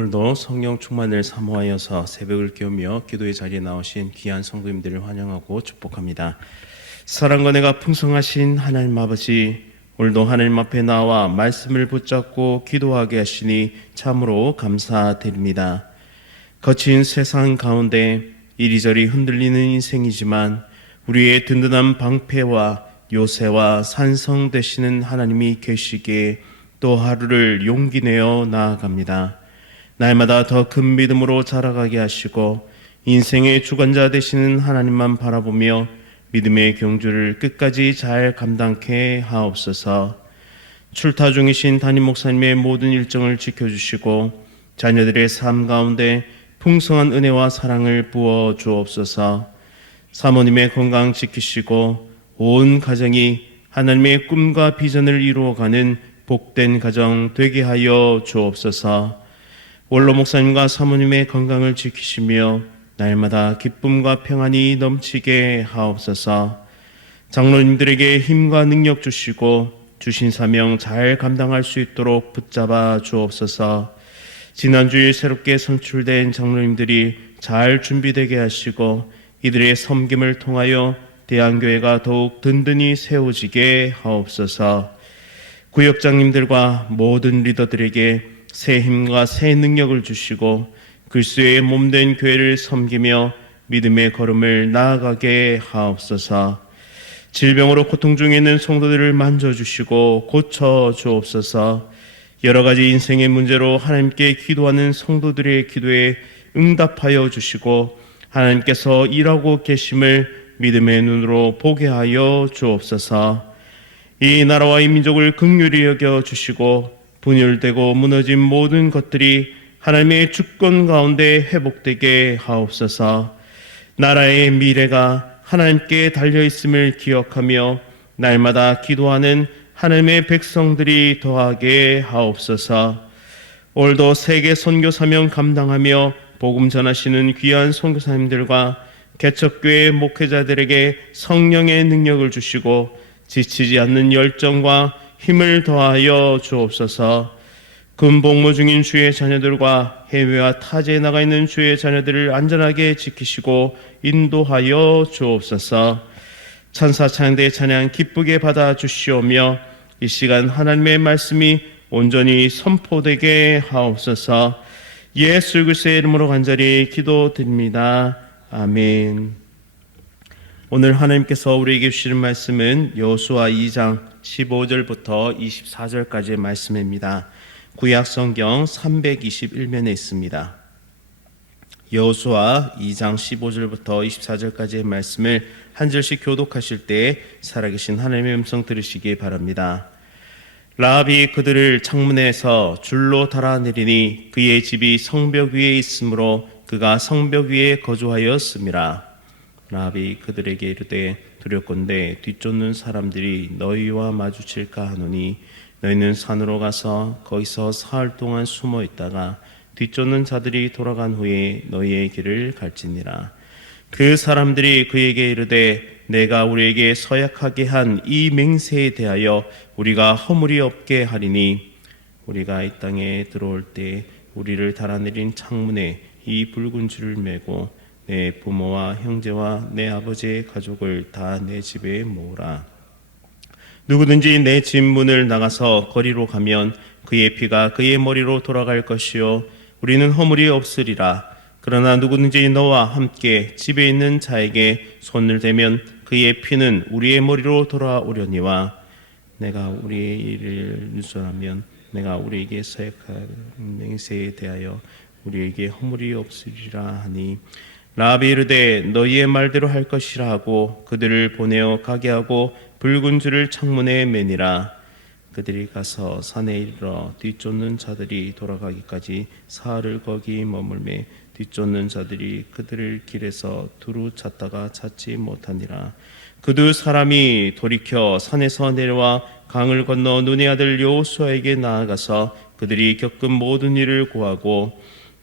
오늘도 성령 충만을 사모하여서 새벽을 깨우며 기도의 자리에 나오신 귀한 성도님들을 환영하고 축복합니다. 사랑과 은혜가 풍성하신 하나님 아버지, 오늘도 하나님 앞에 나와 말씀을 붙잡고 기도하게 하시니 참으로 감사드립니다. 거친 세상 가운데 이리저리 흔들리는 인생이지만 우리의 든든한 방패와 요새와 산성 되시는 하나님이 계시기에 또 하루를 용기 내어 나아갑니다. 날마다 더 큰 믿음으로 자라가게 하시고 인생의 주관자 되시는 하나님만 바라보며 믿음의 경주를 끝까지 잘 감당케 하옵소서. 출타 중이신 담임 목사님의 모든 일정을 지켜주시고 자녀들의 삶 가운데 풍성한 은혜와 사랑을 부어 주옵소서. 사모님의 건강 지키시고 온 가정이 하나님의 꿈과 비전을 이루어가는 복된 가정 되게 하여 주옵소서. 원로 목사님과 사모님의 건강을 지키시며 날마다 기쁨과 평안이 넘치게 하옵소서. 장로님들에게 힘과 능력 주시고 주신 사명 잘 감당할 수 있도록 붙잡아 주옵소서. 지난주에 새롭게 선출된 장로님들이 잘 준비되게 하시고 이들의 섬김을 통하여 대한교회가 더욱 든든히 세워지게 하옵소서. 구역장님들과 모든 리더들에게 새 힘과 새 능력을 주시고 그리스도의 몸된 교회를 섬기며 믿음의 걸음을 나아가게 하옵소서. 질병으로 고통 중에 있는 성도들을 만져주시고 고쳐주옵소서. 여러 가지 인생의 문제로 하나님께 기도하는 성도들의 기도에 응답하여 주시고 하나님께서 일하고 계심을 믿음의 눈으로 보게 하여 주옵소서. 이 나라와 이 민족을 긍휼히 여겨 주시고 분열되고 무너진 모든 것들이 하나님의 주권 가운데 회복되게 하옵소서. 나라의 미래가 하나님께 달려있음을 기억하며 날마다 기도하는 하나님의 백성들이 더하게 하옵소서. 오늘도 세계 선교 사명 감당하며 복음 전하시는 귀한 선교사님들과 개척교회 목회자들에게 성령의 능력을 주시고 지치지 않는 열정과 힘을 더하여 주옵소서. 군복무 중인 주의 자녀들과 해외와 타지에 나가 있는 주의 자녀들을 안전하게 지키시고 인도하여 주옵소서. 천사 찬양대 찬양 기쁘게 받아 주시오며 이 시간 하나님의 말씀이 온전히 선포되게 하옵소서. 예수 그리스도의 이름으로 간절히 기도드립니다. 아멘. 오늘 하나님께서 우리에게 주시는 말씀은 여호수아 2장 15절부터 24절까지의 말씀입니다. 구약 성경 321면에 있습니다. 여호수아 2장 15절부터 24절까지의 말씀을 한 절씩 교독하실 때 살아계신 하나님의 음성 들으시기 바랍니다. 라합이 그들을 창문에서 줄로 달아내리니 그의 집이 성벽 위에 있으므로 그가 성벽 위에 거주하였음이라. 라합이 그들에게 이르되 두렵건대 뒤쫓는 사람들이 너희와 마주칠까 하노니 너희는 산으로 가서 거기서 사흘 동안 숨어 있다가 뒤쫓는 자들이 돌아간 후에 너희의 길을 갈지니라. 그 사람들이 그에게 이르되 내가 우리에게 서약하게 한 이 맹세에 대하여 우리가 허물이 없게 하리니 우리가 이 땅에 들어올 때 우리를 달아내린 창문에 이 붉은 줄을 매고 내 부모와 형제와 내 아버지의 가족을 다 내 집에 모으라. 누구든지 내 집 문을 나가서 거리로 가면 그의 피가 그의 머리로 돌아갈 것이요 우리는 허물이 없으리라. 그러나 누구든지 너와 함께 집에 있는 자에게 손을 대면 그의 피는 우리의 머리로 돌아오려니와 내가 우리의 일을 누설하면 내가 우리에게 서약한 맹세에 대하여 우리에게 허물이 없으리라 하니 라합이 이르되 너희의 말대로 할 것이라 하고 그들을 보내어 가게 하고 붉은 줄을 창문에 매니라. 그들이 가서 산에 이르러 뒤쫓는 자들이 돌아가기까지 사흘을 거기 머물매 뒤쫓는 자들이 그들을 길에서 두루 찾다가 찾지 못하니라. 그 두 사람이 돌이켜 산에서 내려와 강을 건너 눈의 아들 여호수아에게 나아가서 그들이 겪은 모든 일을 고하고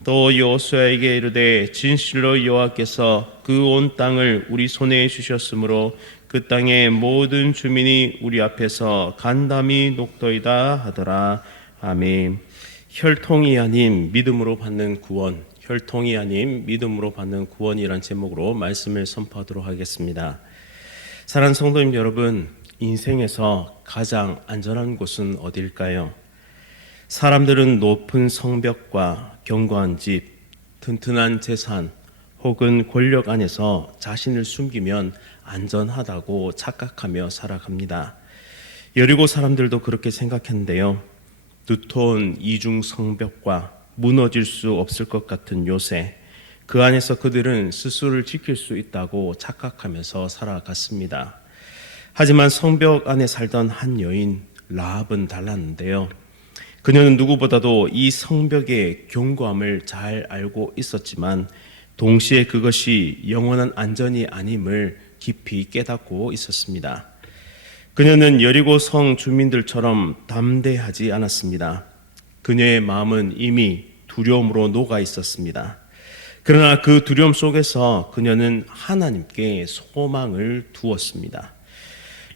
또 여호수아에게 이르되 진실로 여호와께서 그 온 땅을 우리 손에 주셨으므로 그 땅의 모든 주민이 우리 앞에서 간담이 녹더이다 하더라. 아멘. 혈통이 아닌 믿음으로 받는 구원, 혈통이 아닌 믿음으로 받는 구원이란 제목으로 말씀을 선포하도록 하겠습니다. 사랑하는 성도님 여러분, 인생에서 가장 안전한 곳은 어디일까요? 사람들은 높은 성벽과 견고한 집, 튼튼한 재산 혹은 권력 안에서 자신을 숨기면 안전하다고 착각하며 살아갑니다. 여리고 사람들도 그렇게 생각했는데요. 두터운 이중 성벽과 무너질 수 없을 것 같은 요새, 그 안에서 그들은 스스로를 지킬 수 있다고 착각하면서 살아갔습니다. 하지만 성벽 안에 살던 한 여인 라합은 달랐는데요. 그녀는 누구보다도 이 성벽의 견고함을 잘 알고 있었지만 동시에 그것이 영원한 안전이 아님을 깊이 깨닫고 있었습니다. 그녀는 여리고 성 주민들처럼 담대하지 않았습니다. 그녀의 마음은 이미 두려움으로 녹아 있었습니다. 그러나 그 두려움 속에서 그녀는 하나님께 소망을 두었습니다.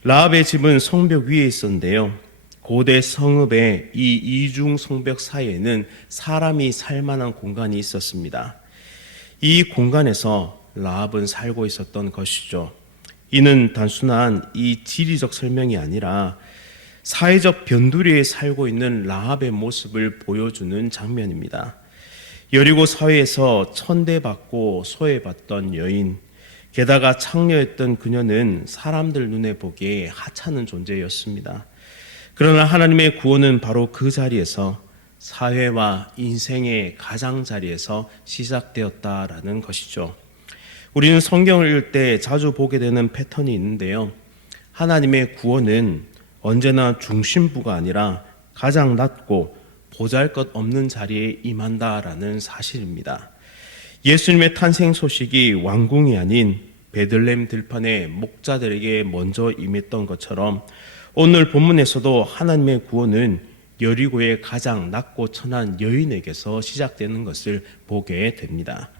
라합의 집은 성벽 위에 있었는데요. 고대 성읍의 이 이중 성벽 사이에는 사람이 살 만한 공간이 있었습니다. 이 공간에서 라합은 살고 있었던 것이죠. 이는 단순한 이 지리적 설명이 아니라 사회적 변두리에 살고 있는 라합의 모습을 보여주는 장면입니다. 여리고 사회에서 천대받고 소외받던 여인, 게다가 창녀였던 그녀는 사람들 눈에 보기에 하찮은 존재였습니다. 그러나 하나님의 구원은 바로 그 자리에서, 사회와 인생의 가장자리에서 시작되었다라는 것이죠. 우리는 성경을 읽을 때 자주 보게 되는 패턴이 있는데요. 하나님의 구원은 언제나 중심부가 아니라 가장 낮고 보잘것없는 자리에 임한다라는 사실입니다. 예수님의 탄생 소식이 왕궁이 아닌 베들레헴 들판의 목자들에게 먼저 임했던 것처럼 오늘 본문에서도 하나님의 구원은 여리고의 가장 낮고 천한 여인에게서 시작되는 것을 보게 됩니다.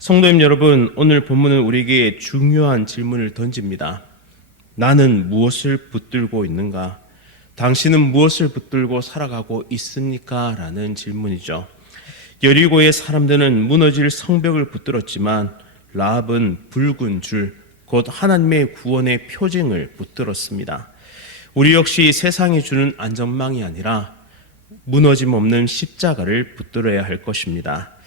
성도님 여러분, 오늘 본문은 우리에게 중요한 질문을 던집니다. 나는 무엇을 붙들고 있는가? 당신은 무엇을 붙들고 살아가고 있습니까? 라는 질문이죠. 여리고의 사람들은 무너질 성벽을 붙들었지만 라합은 붉은 줄, 곧 하나님의 구원의 표징을 붙들었습니다. 우리 역시 세상이 주는 안전망이 아니라 무너짐 없는 십자가를 붙들어야 할 것입니다.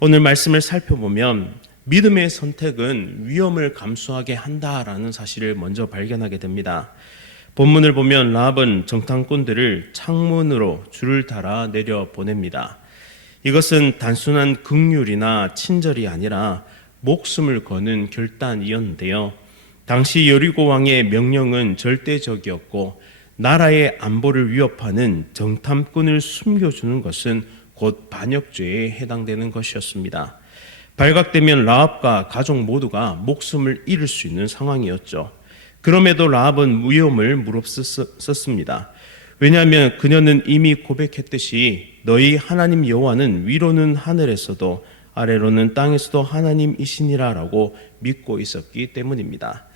오늘 말씀을 살펴보면 믿음의 선택은 위험을 감수하게 한다라는 사실을 먼저 발견하게 됩니다. 본문을 보면 라합은 정탐꾼들을 창문으로 줄을 달아 내려 보냅니다. 이것은 단순한 긍휼이나 친절이 아니라 목숨을 거는 결단이었는데요. 당시 여리고 왕의 명령은 절대적이었고 나라의 안보를 위협하는 정탐꾼을 숨겨주는 것은 곧 반역죄에 해당되는 것이었습니다. 발각되면 라합과 가족 모두가 목숨을 잃을 수 있는 상황이었죠. 그럼에도 라합은 위험을 무릅쓰었습니다. 왜냐하면 그녀는 이미 고백했듯이 너희 하나님 여호와는 위로는 하늘에서도 아래로는 땅에서도 하나님이시니라라고 믿고 있었기 때문입니다.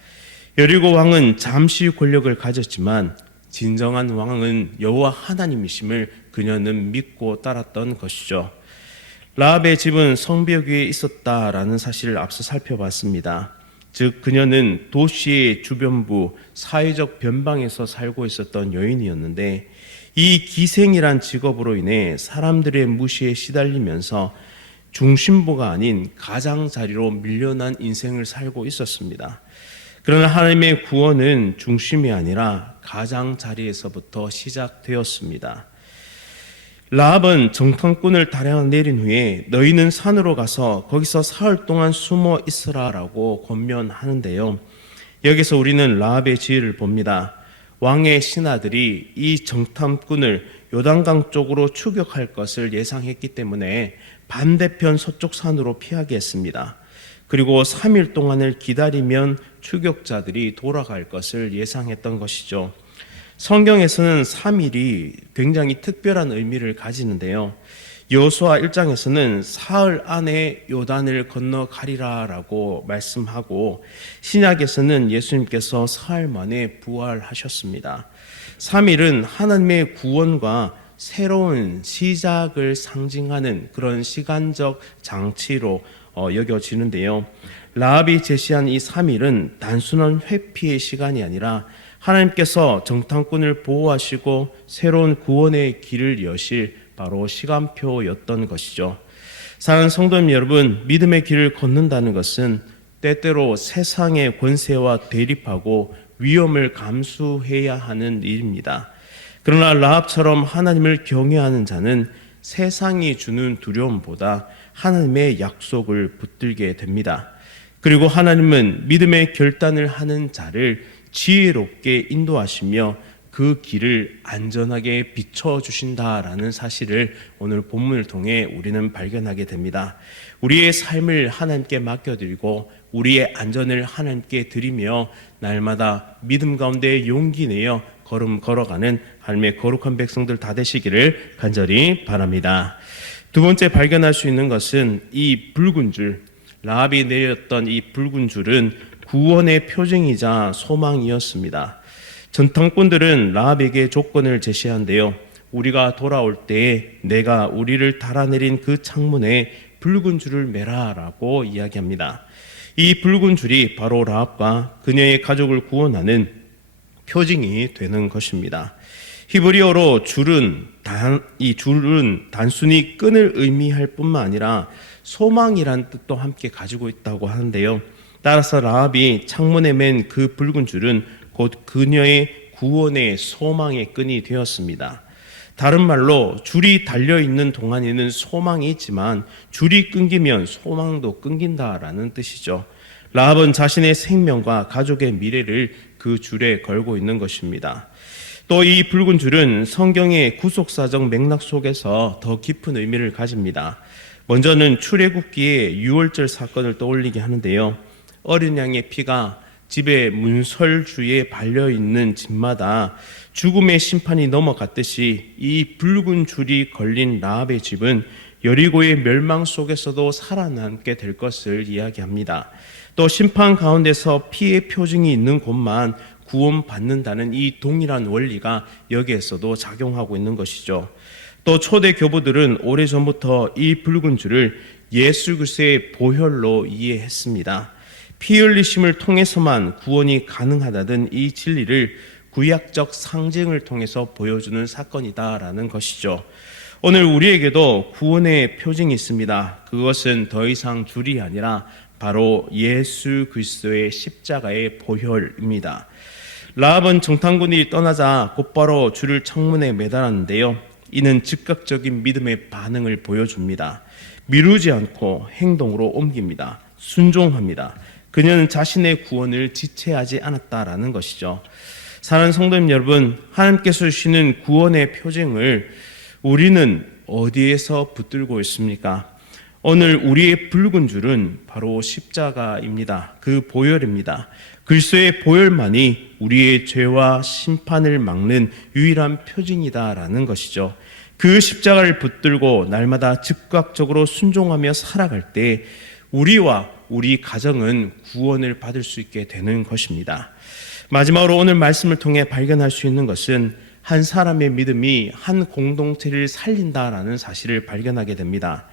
여리고 왕은 잠시 권력을 가졌지만 진정한 왕은 여호와 하나님이심을 그녀는 믿고 따랐던 것이죠. 라합의 집은 성벽 위에 있었다라는 사실을 앞서 살펴봤습니다. 즉 그녀는 도시의 주변부 사회적 변방에서 살고 있었던 여인이었는데 이 기생이란 직업으로 인해 사람들의 무시에 시달리면서 중심부가 아닌 가장자리로 밀려난 인생을 살고 있었습니다. 그러나 하나님의 구원은 중심이 아니라 가장자리에서부터 시작되었습니다. 라합은 정탐꾼을 달아 내린 후에 너희는 산으로 가서 거기서 사흘 동안 숨어 있으라라고 권면하는데요. 여기서 우리는 라합의 지혜를 봅니다. 왕의 신하들이 이 정탐꾼을 요단강 쪽으로 추격할 것을 예상했기 때문에 반대편 서쪽 산으로 피하게 했습니다. 그리고 3일 동안을 기다리면 추격자들이 돌아갈 것을 예상했던 것이죠. 성경에서는 3일이 굉장히 특별한 의미를 가지는데요. 여호수아 1장에서는 사흘 안에 요단을 건너가리라라고 말씀하고 신약에서는 예수님께서 사흘 만에 부활하셨습니다. 3일은 하나님의 구원과 새로운 시작을 상징하는 그런 시간적 장치로 여겨지는데요. 라합이 제시한 이 3일은 단순한 회피의 시간이 아니라 하나님께서 정탐꾼을 보호하시고 새로운 구원의 길을 여실 바로 시간표였던 것이죠. 사랑하는 성도님 여러분, 믿음의 길을 걷는다는 것은 때때로 세상의 권세와 대립하고 위험을 감수해야 하는 일입니다. 그러나 라합처럼 하나님을 경외하는 자는 세상이 주는 두려움보다 하나님의 약속을 붙들게 됩니다. 그리고 하나님은 믿음의 결단을 하는 자를 지혜롭게 인도하시며 그 길을 안전하게 비춰주신다라는 사실을 오늘 본문을 통해 우리는 발견하게 됩니다. 우리의 삶을 하나님께 맡겨드리고 우리의 안전을 하나님께 드리며 날마다 믿음 가운데 용기 내어 걸음 걸어가는 하나님의 거룩한 백성들 다 되시기를 간절히 바랍니다. 두 번째 발견할 수 있는 것은 이 붉은 줄, 라합이 내렸던 이 붉은 줄은 구원의 표징이자 소망이었습니다. 전탐꾼들은 라합에게 조건을 제시한데요. 우리가 돌아올 때에 내가 우리를 달아내린 그 창문에 붉은 줄을 매라라고 이야기합니다. 이 붉은 줄이 바로 라합과 그녀의 가족을 구원하는 표징이 되는 것입니다. 히브리어로 이 줄은 단순히 끈을 의미할 뿐만 아니라 소망이란 뜻도 함께 가지고 있다고 하는데요. 따라서 라합이 창문에 맨 그 붉은 줄은 곧 그녀의 구원의 소망의 끈이 되었습니다. 다른 말로 줄이 달려있는 동안에는 소망이 있지만 줄이 끊기면 소망도 끊긴다라는 뜻이죠. 라합은 자신의 생명과 가족의 미래를 그 줄에 걸고 있는 것입니다. 또 이 붉은 줄은 성경의 구속사적 맥락 속에서 더 깊은 의미를 가집니다. 먼저는 출애굽기의 유월절 사건을 떠올리게 하는데요. 어린 양의 피가 집의 문설주에 발려있는 집마다 죽음의 심판이 넘어갔듯이 이 붉은 줄이 걸린 라합의 집은 여리고의 멸망 속에서도 살아남게 될 것을 이야기합니다. 또 심판 가운데서 피의 표징이 있는 곳만 구원받는다는 이 동일한 원리가 여기에서도 작용하고 있는 것이죠. 또 초대 교부들은 오래전부터 이 붉은 줄을 예수 그리스도의 보혈로 이해했습니다. 피 흘리심을 통해서만 구원이 가능하다는 이 진리를 구약적 상징을 통해서 보여주는 사건이다라는 것이죠. 오늘 우리에게도 구원의 표징이 있습니다. 그것은 더 이상 줄이 아니라 바로 예수 그리스도의 십자가의 보혈입니다. 라합은 정탐꾼이 떠나자 곧바로 줄을 창문에 매달았는데요. 이는 즉각적인 믿음의 반응을 보여줍니다. 미루지 않고 행동으로 옮깁니다. 순종합니다. 그녀는 자신의 구원을 지체하지 않았다라는 것이죠. 사랑하는 성도님 여러분, 하나님께서 주시는 구원의 표징을 우리는 어디에서 붙들고 있습니까? 오늘 우리의 붉은 줄은 바로 십자가입니다. 그 보혈입니다. 그리스도의 보혈만이 우리의 죄와 심판을 막는 유일한 표징이다라는 것이죠. 그 십자가를 붙들고 날마다 즉각적으로 순종하며 살아갈 때 우리와 우리 가정은 구원을 받을 수 있게 되는 것입니다. 마지막으로 오늘 말씀을 통해 발견할 수 있는 것은 한 사람의 믿음이 한 공동체를 살린다라는 사실을 발견하게 됩니다.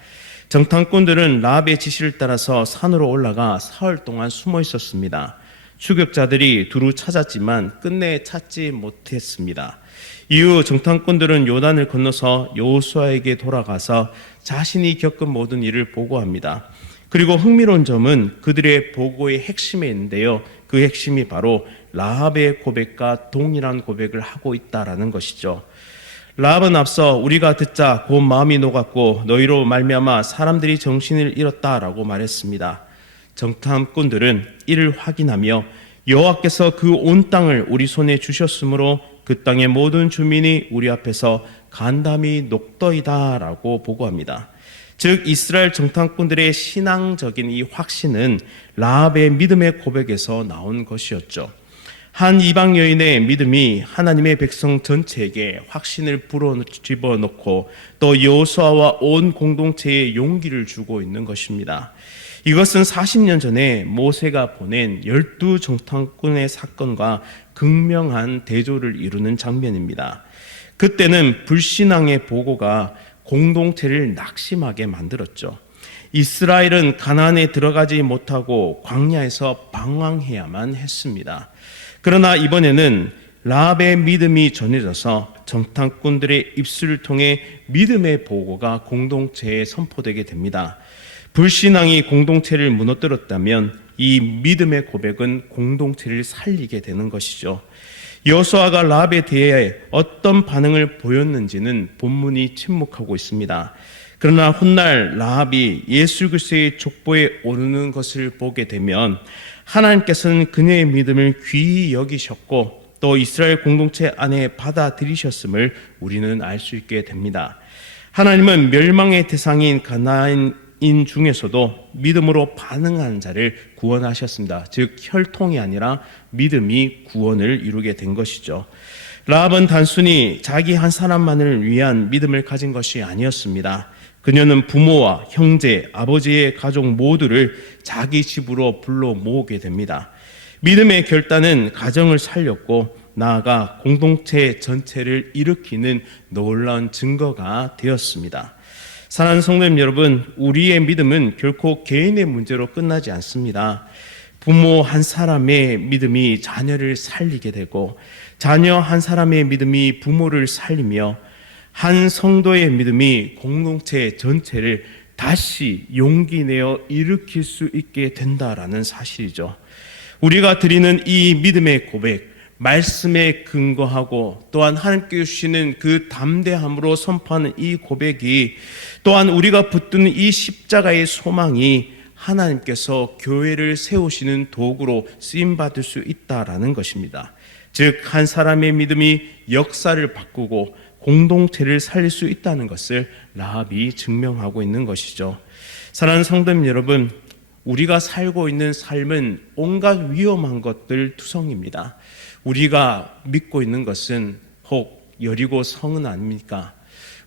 정탐꾼들은 라합의 지시를 따라서 산으로 올라가 사흘 동안 숨어 있었습니다. 추격자들이 두루 찾았지만 끝내 찾지 못했습니다. 이후 정탐꾼들은 요단을 건너서 여호수아에게 돌아가서 자신이 겪은 모든 일을 보고합니다. 그리고 흥미로운 점은 그들의 보고의 핵심에 있는데요. 그 핵심이 바로 라합의 고백과 동일한 고백을 하고 있다라는 것이죠. 라합은 앞서 우리가 듣자 곧 마음이 녹았고 너희로 말미암아 사람들이 정신을 잃었다라고 말했습니다. 정탐꾼들은 이를 확인하며 여호와께서 그 온 땅을 우리 손에 주셨으므로 그 땅의 모든 주민이 우리 앞에서 간담이 녹더이다라고 보고합니다. 즉 이스라엘 정탐꾼들의 신앙적인 이 확신은 라합의 믿음의 고백에서 나온 것이었죠. 한 이방 여인의 믿음이 하나님의 백성 전체에게 확신을 집어넣고 또 여호수아와 온 공동체에 용기를 주고 있는 것입니다. 이것은 40년 전에 모세가 보낸 12정탐꾼의 사건과 극명한 대조를 이루는 장면입니다. 그때는 불신앙의 보고가 공동체를 낙심하게 만들었죠. 이스라엘은 가나안에 들어가지 못하고 광야에서 방황해야만 했습니다. 그러나 이번에는 라합의 믿음이 전해져서 정탐꾼들의 입술을 통해 믿음의 보고가 공동체에 선포되게 됩니다. 불신앙이 공동체를 무너뜨렸다면 이 믿음의 고백은 공동체를 살리게 되는 것이죠. 여호수아가 라합에 대해 어떤 반응을 보였는지는 본문이 침묵하고 있습니다. 그러나 훗날 라합이 예수 그리스도의 족보에 오르는 것을 보게 되면 하나님께서는 그녀의 믿음을 귀히 여기셨고 또 이스라엘 공동체 안에 받아들이셨음을 우리는 알 수 있게 됩니다. 하나님은 멸망의 대상인 가나안인 중에서도 믿음으로 반응하는 자를 구원하셨습니다. 즉 혈통이 아니라 믿음이 구원을 이루게 된 것이죠. 라합은 단순히 자기 한 사람만을 위한 믿음을 가진 것이 아니었습니다. 그녀는 부모와 형제, 아버지의 가족 모두를 자기 집으로 불러 모으게 됩니다. 믿음의 결단은 가정을 살렸고 나아가 공동체 전체를 일으키는 놀라운 증거가 되었습니다. 사랑하는 성도님 여러분, 우리의 믿음은 결코 개인의 문제로 끝나지 않습니다. 부모 한 사람의 믿음이 자녀를 살리게 되고 자녀 한 사람의 믿음이 부모를 살리며 한 성도의 믿음이 공동체 전체를 다시 용기 내어 일으킬 수 있게 된다라는 사실이죠. 우리가 드리는 이 믿음의 고백, 말씀에 근거하고 또한 하나님께 주시는 그 담대함으로 선포하는 이 고백이 또한 우리가 붙드는 이 십자가의 소망이 하나님께서 교회를 세우시는 도구로 쓰임받을 수 있다라는 것입니다. 즉 한 사람의 믿음이 역사를 바꾸고 공동체를 살릴 수 있다는 것을 라합이 증명하고 있는 것이죠. 사랑하는 성도님 여러분, 우리가 살고 있는 삶은 온갖 위험한 것들 투성입니다. 우리가 믿고 있는 것은 혹 여리고 성은 아닙니까?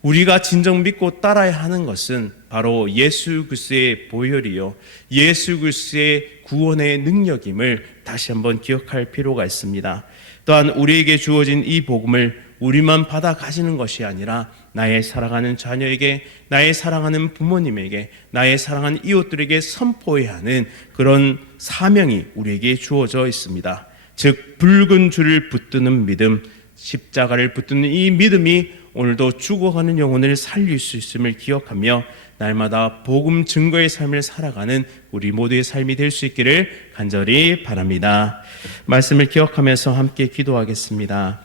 우리가 진정 믿고 따라야 하는 것은 바로 예수 그리스도의 보혈이요 예수 그리스도의 구원의 능력임을 다시 한번 기억할 필요가 있습니다. 또한 우리에게 주어진 이 복음을 우리만 받아 가지는 것이 아니라 나의 사랑하는 자녀에게, 나의 사랑하는 부모님에게, 나의 사랑하는 이웃들에게 선포해야 하는 그런 사명이 우리에게 주어져 있습니다. 즉 붉은 줄을 붙드는 믿음, 십자가를 붙드는 이 믿음이 오늘도 죽어가는 영혼을 살릴 수 있음을 기억하며 날마다 복음 증거의 삶을 살아가는 우리 모두의 삶이 될 수 있기를 간절히 바랍니다. 말씀을 기억하면서 함께 기도하겠습니다.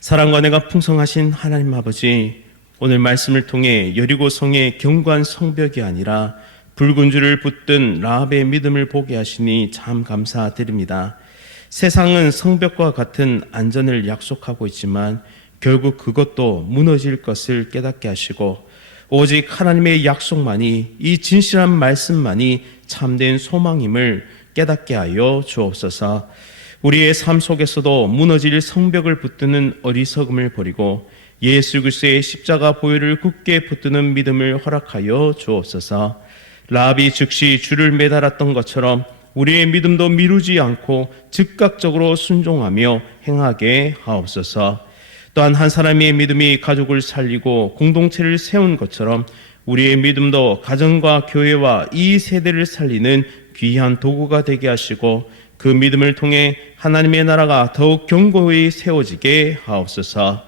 사랑과 은혜가 풍성하신 하나님 아버지, 오늘 말씀을 통해 여리고 성의 견고한 성벽이 아니라 붉은 줄을 붙든 라합의 믿음을 보게 하시니 참 감사드립니다. 세상은 성벽과 같은 안전을 약속하고 있지만 결국 그것도 무너질 것을 깨닫게 하시고 오직 하나님의 약속만이, 이 진실한 말씀만이 참된 소망임을 깨닫게 하여 주옵소서. 우리의 삶 속에서도 무너질 성벽을 붙드는 어리석음을 버리고 예수 그리스도의 십자가 보혈을 굳게 붙드는 믿음을 허락하여 주옵소서. 라합이 즉시 줄을 매달았던 것처럼 우리의 믿음도 미루지 않고 즉각적으로 순종하며 행하게 하옵소서. 또한 한 사람의 믿음이 가족을 살리고 공동체를 세운 것처럼 우리의 믿음도 가정과 교회와 이 세대를 살리는 귀한 도구가 되게 하시고 그 믿음을 통해 하나님의 나라가 더욱 견고히 세워지게 하옵소서.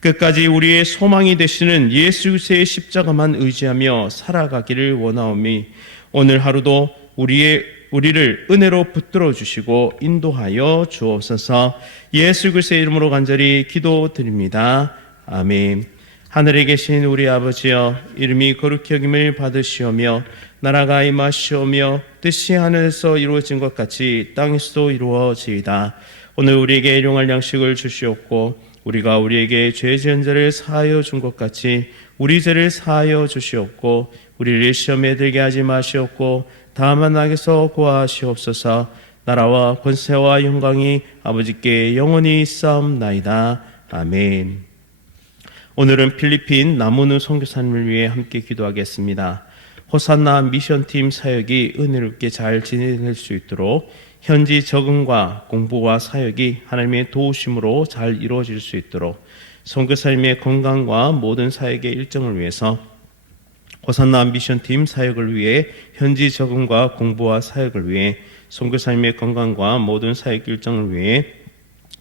끝까지 우리의 소망이 되시는 예수 그리스도의 십자가만 의지하며 살아가기를 원하오니 오늘 하루도 우리를 은혜로 붙들어 주시고 인도하여 주옵소서. 예수 그리스도의 이름으로 간절히 기도드립니다. 아멘. 하늘에 계신 우리 아버지여, 이름이 거룩히 여김을 받으시오며 나라가 임하시오며 뜻이 하늘에서 이루어진 것 같이 땅에서도 이루어지이다. 오늘 우리에게 일용할 양식을 주시옵고 우리가 우리에게 죄 지은 자를 사하여 준 것 같이 우리 죄를 사하여 주시옵고 우리를 시험에 들게 하지 마시옵고 다만 악에서 구하시옵소서. 나라와 권세와 영광이 아버지께 영원히 있사옵나이다. 아멘. 오늘은 필리핀 남은우 선교사님을 위해 함께 기도하겠습니다. 호산나 미션팀 사역이 은혜롭게 잘 진행될 수 있도록 현지 적응과 공부와 사역이 하나님의 도우심으로 잘 이루어질 수 있도록 선교사님의 건강과 모든 사역의 일정을 위해서 호산나 미션팀 사역을 위해 현지 적응과 공부와 사역을 위해 선교사님의 건강과 모든 사역 일정을 위해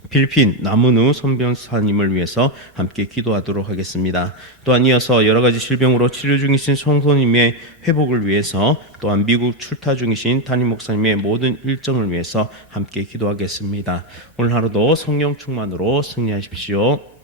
필리핀 나무누 선변사님을 위해서 함께 기도하도록 하겠습니다. 또한 이어서 여러 가지 질병으로 치료 중이신 성도님의 회복을 위해서 또한 미국 출타 중이신 담임 목사님의 모든 일정을 위해서 함께 기도하겠습니다. 오늘 하루도 성령 충만으로 승리하십시오.